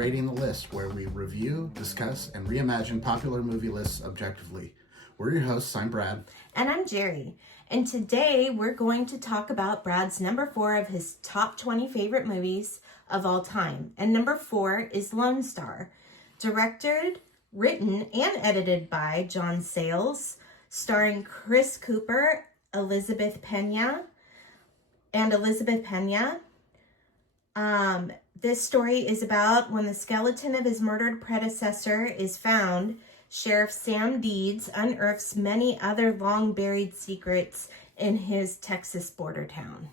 Rating the List, where we review, discuss, and reimagine popular movie lists objectively. We're your hosts. I'm Brad. And I'm Jerry. And today we're going to talk about Brad's number 4 of his top 20 favorite movies of all time. And number 4 is Lonestar, directed, written, and edited by John Sayles, starring Chris Cooper, Elizabeth Pena. This story is about when the skeleton of his murdered predecessor is found, Sheriff Sam Deeds unearths many other long-buried secrets in his Texas border town.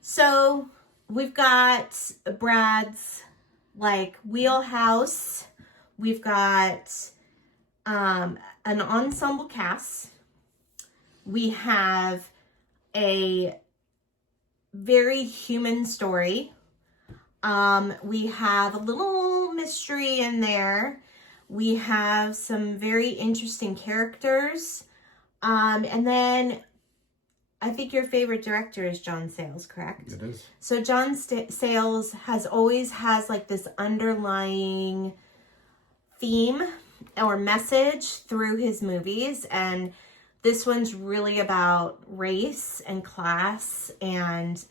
So we've got Brad's, wheelhouse. We've got an ensemble cast. We have a very human story. We have a little mystery in there. We have some very interesting characters. And then I think your favorite director is John Sayles, correct? It is. So John Sayles always has this underlying theme or message through his movies, and this one's really about race and class, and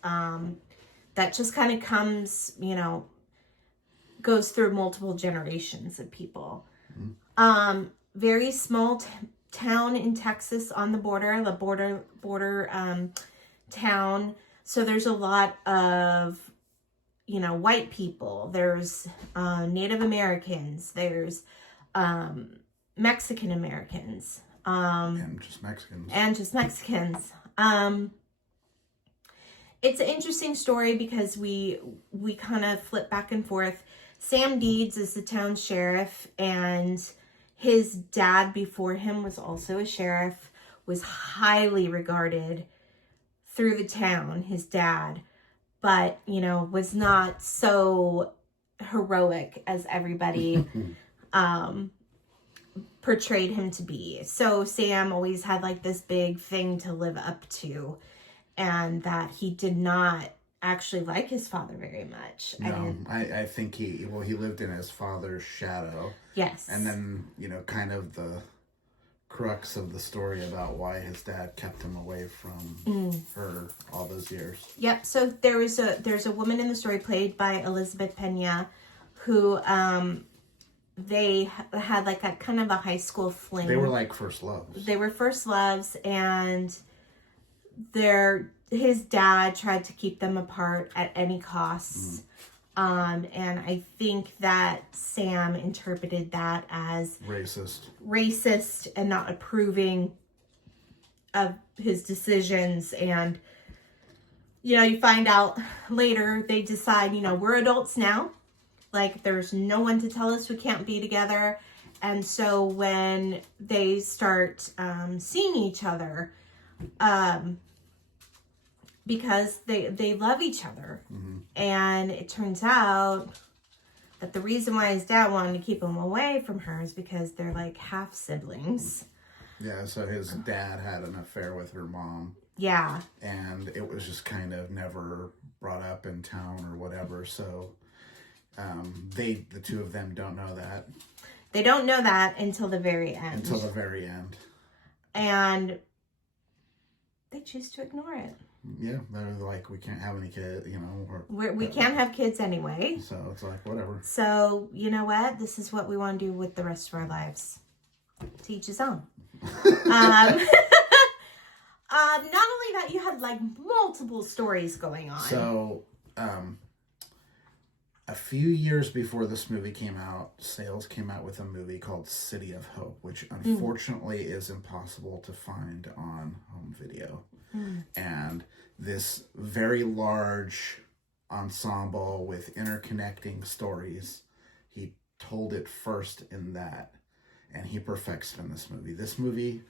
that just kind of comes, goes through multiple generations of people. Mm-hmm. Very small town in Texas on the border town. So there's a lot of, white people. There's Native Americans. There's Mexican Americans. And just Mexicans. It's an interesting story because we kind of flip back and forth. Sam Deeds is the town sheriff, and his dad before him was also a sheriff, was highly regarded through the town, his dad, but, was not so heroic as everybody portrayed him to be. So Sam always had this big thing to live up to, and that he did not actually like his father very much. No, I think he lived in his father's shadow. Yes. And then, kind of the crux of the story about why his dad kept him away from her all those years. Yep. So there's a woman in the story played by Elizabeth Pena who they had a kind of a high school fling. They were first loves. They were first loves, and his dad tried to keep them apart at any costs. And I think that Sam interpreted that as racist and not approving of his decisions. And, you find out later they decide, we're adults now. There's no one to tell us we can't be together. And so when they start seeing each other, because they love each other. Mm-hmm. And it turns out that the reason why his dad wanted to keep him away from her is because they're half siblings. Yeah, so his dad had an affair with her mom. Yeah. And it was just kind of never brought up in town or whatever. So the two of them don't know that. They don't know that until the very end. And they choose to ignore it. Yeah, they're we can't have any kids, we can't have kids anyway. So it's whatever. So, you know what? This is what we want to do with the rest of our lives. To each his own. Not only that, you had multiple stories going on. So, a few years before this movie came out, Sayles came out with a movie called City of Hope, which unfortunately is impossible to find on home video. And this very large ensemble with interconnecting stories, he told it first in that, and he perfects it in this movie. This movie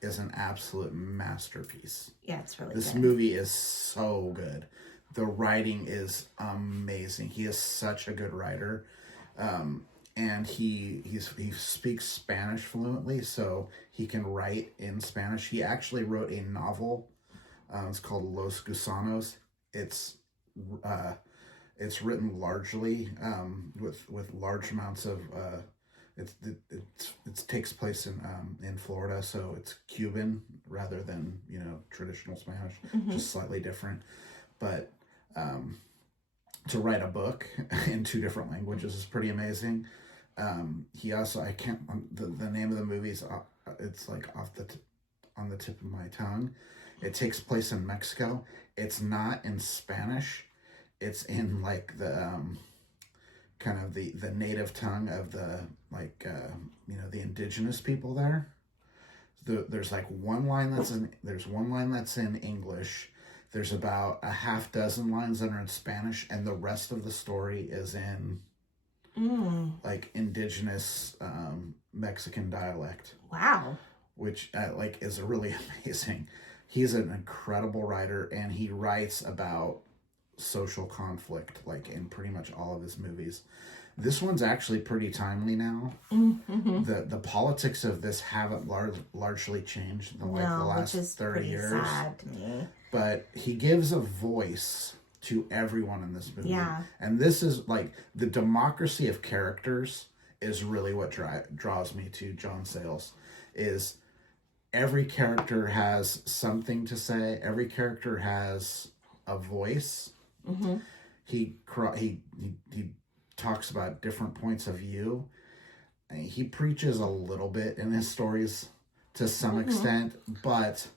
is an absolute masterpiece. Yeah, it's really This good. movie is so good. The writing is amazing. He is such a good writer. And he speaks Spanish fluently, so he can write in Spanish. He actually wrote a novel. It's called Los Gusanos. It's It's written largely with large amounts of it takes place in Florida, so it's Cuban rather than traditional Spanish, just slightly different. But to write a book in 2 different languages is pretty amazing. He also, I can't, the name of the movie's it's like on the tip of my tongue. It takes place in Mexico. It's not in Spanish. It's in like the kind of the native tongue of the the indigenous people there. There's like one line that's in English. There's about a half dozen lines that are in Spanish, and the rest of the story is in like indigenous Mexican dialect. Wow. Which is really amazing. He's an incredible writer, and he writes about social conflict like in pretty much all of his movies. This one's actually pretty timely now. The politics of this haven't largely changed in the last 30 years. Sad to me. But he gives a voice to everyone in this movie. Yeah. And this is like the democracy of characters is really what draws me to John Sayles. Is every character has something to say. Every character has a voice. He talks about different points of view. He preaches a little bit in his stories to some extent, but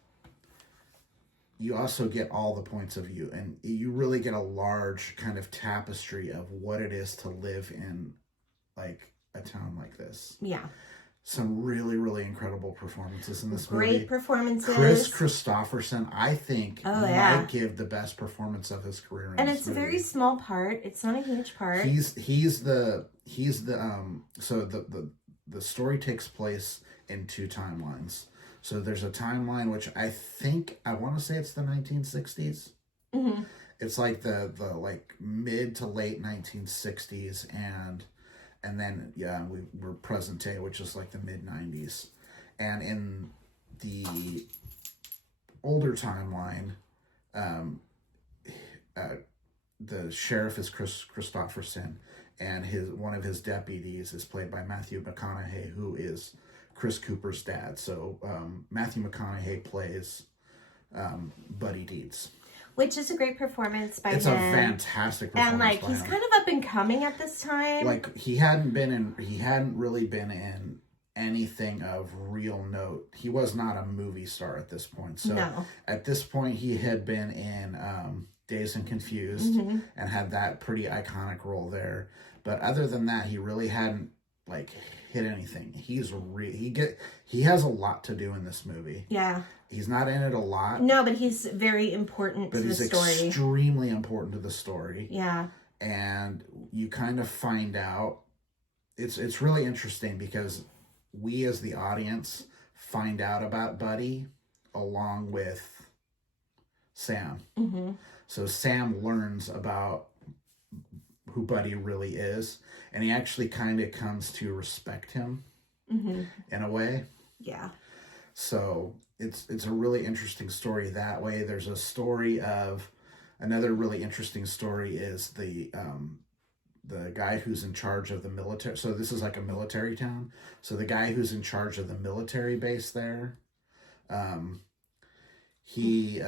you also get all the points of view, and you really get a large kind of tapestry of what it is to live in like a town like this. Yeah. Some really, really incredible performances in this movie. Great performances. Chris Christopherson, I think, might give the best performance of his career in and this it's movie. A very small part. It's not a huge part. So the story takes place in 2 timelines. So there's a timeline which I want to say it's the 1960s. It's like the like mid to late 1960s, and then we're present day, which is like the mid 90s. And in the older timeline, the sheriff is Chris Christopherson, and one of his deputies is played by Matthew McConaughey, who is Chris Cooper's dad. So Matthew McConaughey plays Buddy Deeds. Which is a great performance by him. It's a fantastic performance. And like he's kind of up and coming at this time. Like he hadn't really been in anything of real note. He was not a movie star at this point. So at this point he had been in Dazed and Confused and had that pretty iconic role there. But other than that, he really hadn't like hit anything. He has a lot to do in this movie. Yeah. He's not in it a lot. No, but he's very important to the story. But he's extremely important to the story. Yeah. And you kind of find out, it's really interesting because we as the audience find out about Buddy along with Sam. So Sam learns about who Buddy really is, and he actually kind of comes to respect him in a way. Yeah. So it's a really interesting story that way. There's a story of another really interesting story is the guy who's in charge of the military. So this is like a military town. So the guy who's in charge of the military base there, he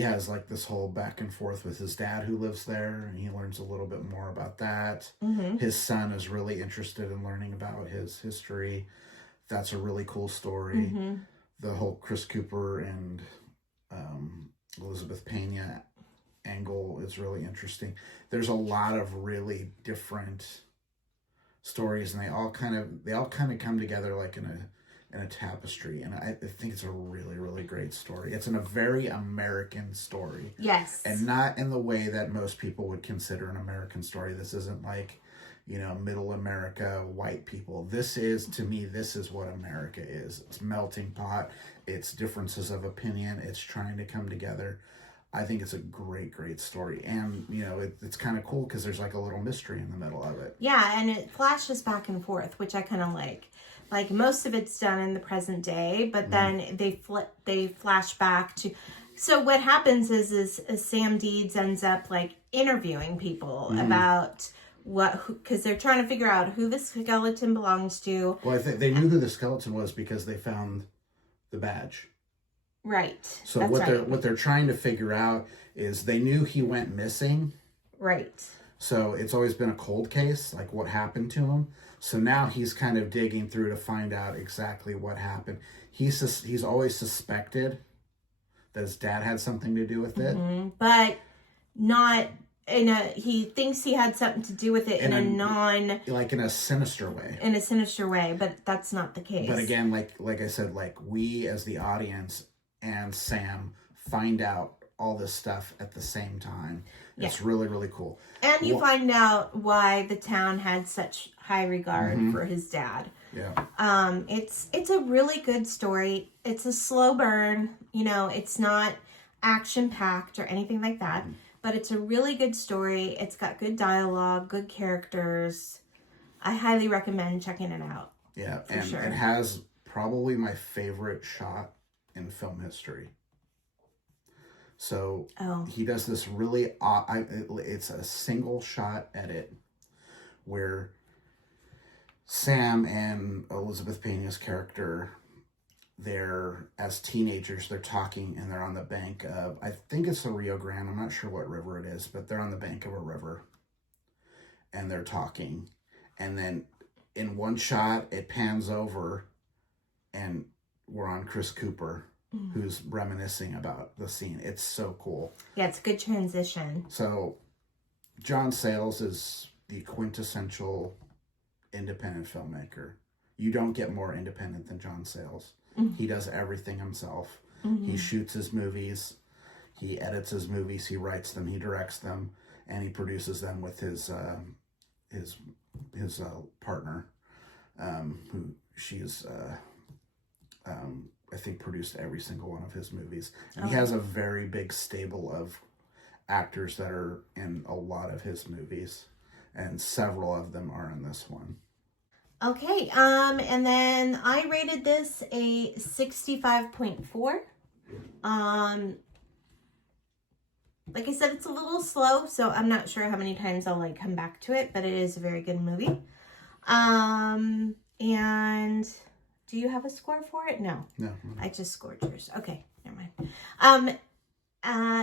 has like this whole back and forth with his dad who lives there, and he learns a little bit more about that. His son is really interested in learning about his history. That's a really cool story. The whole Chris Cooper and Elizabeth Pena angle is really interesting. There's a lot of really different stories, and they all kind of come together like in a tapestry, and I think it's a really, really great story. It's in a very American story. Yes. And not in the way that most people would consider an American story. This isn't like, middle America, white people. To me, this is what America is. It's melting pot. It's differences of opinion. It's trying to come together. I think it's a great, great story. And, it's kind of cool because there's like a little mystery in the middle of it. Yeah, and it flashes back and forth, which I kind of like. Like most of it's done in the present day, but then they flash back to So what happens is Sam Deeds ends up like interviewing people about because they're trying to figure out who the skeleton belongs to. Well, I think they knew who the skeleton was because they found the badge. Right. So what they're trying to figure out is they knew he went missing. Right. So it's always been a cold case, like what happened to him. So now he's kind of digging through to find out exactly what happened. He's always suspected that his dad had something to do with it, but not in a. He thinks he had something to do with it in a sinister way. In a sinister way, but that's not the case. But again, like I said, like we as the audience and Sam find out all this stuff at the same time. Yeah. It's really, really cool. And you find out why the town had such high regard for his dad. Yeah. It's a really good story. It's a slow burn. You know, it's not action packed or anything like that, but it's a really good story. It's got good dialogue, good characters. I highly recommend checking it out. Yeah, and sure. It has probably my favorite shot in film history. So he does this really odd, it's a single shot edit where Sam and Elizabeth Pena's character, they're, as teenagers, they're talking and they're on the bank of, I think it's the Rio Grande, I'm not sure what river it is, but they're on the bank of a river and they're talking. And then in one shot, it pans over and we're on Chris Cooper, who's reminiscing about the scene. It's so cool. Yeah, it's a good transition. So, John Sayles is the quintessential independent filmmaker. You don't get more independent than John Sayles. He does everything himself. He shoots his movies. He edits his movies. He writes them. He directs them. And he produces them with his partner, who she's... I think produced every single one of his movies. And he has a very big stable of actors that are in a lot of his movies. And several of them are in this one. Okay, and then I rated this a 65.4. Like I said, it's a little slow, so I'm not sure how many times I'll like come back to it, but it is a very good movie. And do you have a score for it? No. I just scored yours. Okay, never mind.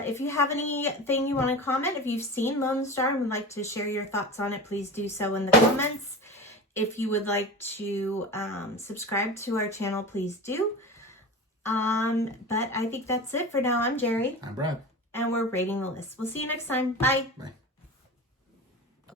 If you have anything you want to comment, if you've seen Lonestar and would like to share your thoughts on it, please do so in the comments. If you would like to subscribe to our channel, please do. But I think that's it for now. I'm Jerry. I'm Brad. And we're rating the list. We'll see you next time. Bye. Bye.